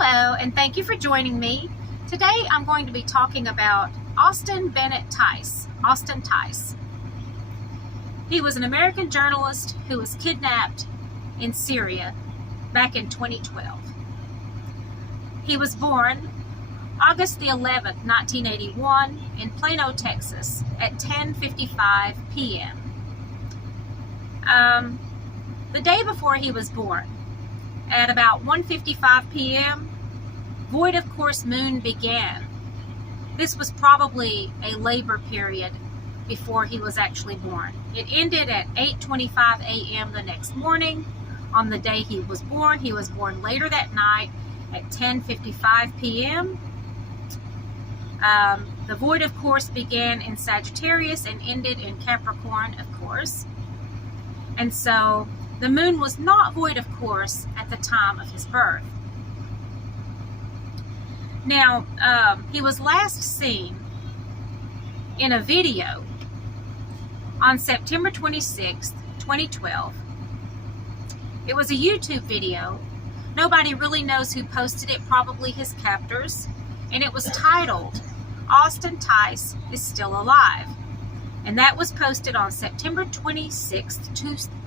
Hello, and thank you for joining me. Today I'm going to be talking about Austin Bennett Tice, Austin Tice. He was an American journalist who was kidnapped in Syria back in 2012. He was born August the 11th, 1981 in Plano, Texas at 10:55 p.m. The day before he was born, at about 1:55 p.m., void of course moon began. This was probably a labor period before he was actually born. It ended at 8:25 a.m. the next morning on the day he was born. He was born later that night at 10:55 p.m. The void of course began in Sagittarius and ended in Capricorn, of course. And so the moon was not void of course at the time of his birth. Now, he was last seen in a video on September 26th, 2012. It was a YouTube video. Nobody really knows who posted it, probably his captors. And it was titled, "Austin Tice is Still Alive." And that was posted on September 26th,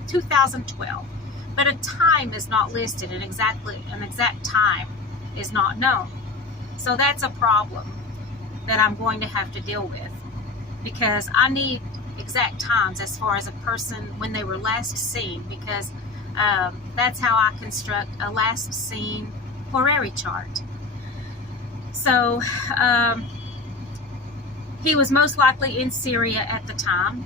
2012. But a time is not listed, and an exact time is not known. So that's a problem that I'm going to have to deal with, because I need exact times as far as a person when they were last seen, because that's how I construct a last seen horary chart. So he was most likely in Syria at the time,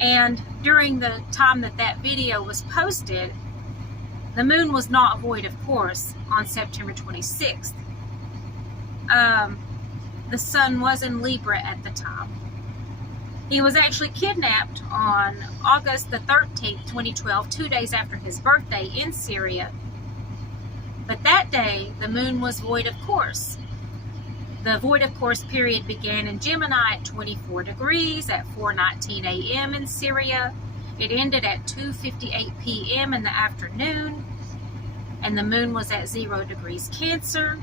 and during the time that that video was posted, the moon was not void of course on September 26th. The sun was in Libra at the time. He was actually kidnapped on August the 13th, 2012, 2 days after his birthday in Syria. But that day, the moon was void of course. The void of course period began in Gemini at 24 degrees at 4:19 a.m. in Syria. It ended at 2:58 p.m. in the afternoon, and the moon was at 0 degrees Cancer.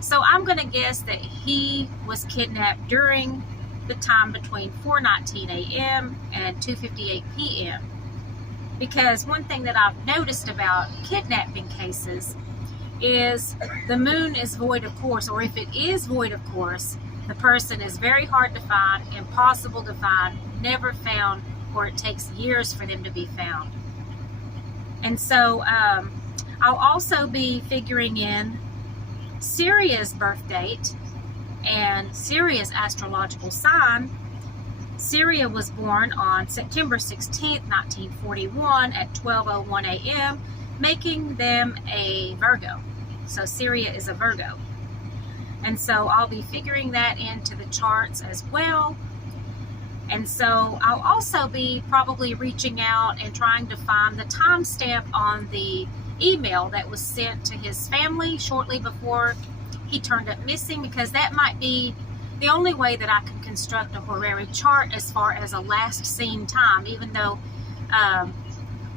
So I'm going to guess that he was kidnapped during the time between 4:19 a.m. and 2:58 p.m. Because one thing that I've noticed about kidnapping cases is the moon is void of course, or if it is void of course, the person is very hard to find, impossible to find, never found, or it takes years for them to be found. And so I'll also be figuring in Syria's birth date and Syria's astrological sign. Syria was born on September 16th, 1941 at 12:01 a.m., making them a Virgo. So Syria is a Virgo. And so I'll be figuring that into the charts as well. And so I'll also be probably reaching out and trying to find the timestamp on the email that was sent to his family shortly before he turned up missing, because that might be the only way that I can construct a horary chart as far as a last seen time, even though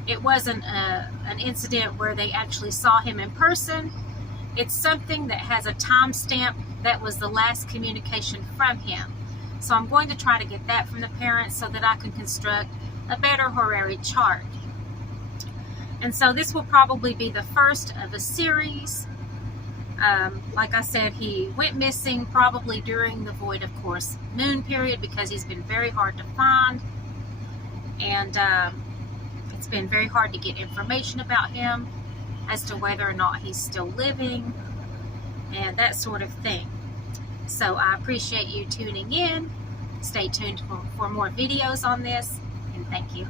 it wasn't an incident where they actually saw him in person. It's something that has a timestamp that was the last communication from him. So I'm going to try to get that from the parents so that I can construct a better horary chart. And so this will probably be the first of a series. Like I said, he went missing probably during the void of course moon period, because he's been very hard to find, and it's been very hard to get information about him as to whether or not he's still living and that sort of thing. So I appreciate you tuning in. Stay tuned for more videos on this, and thank you.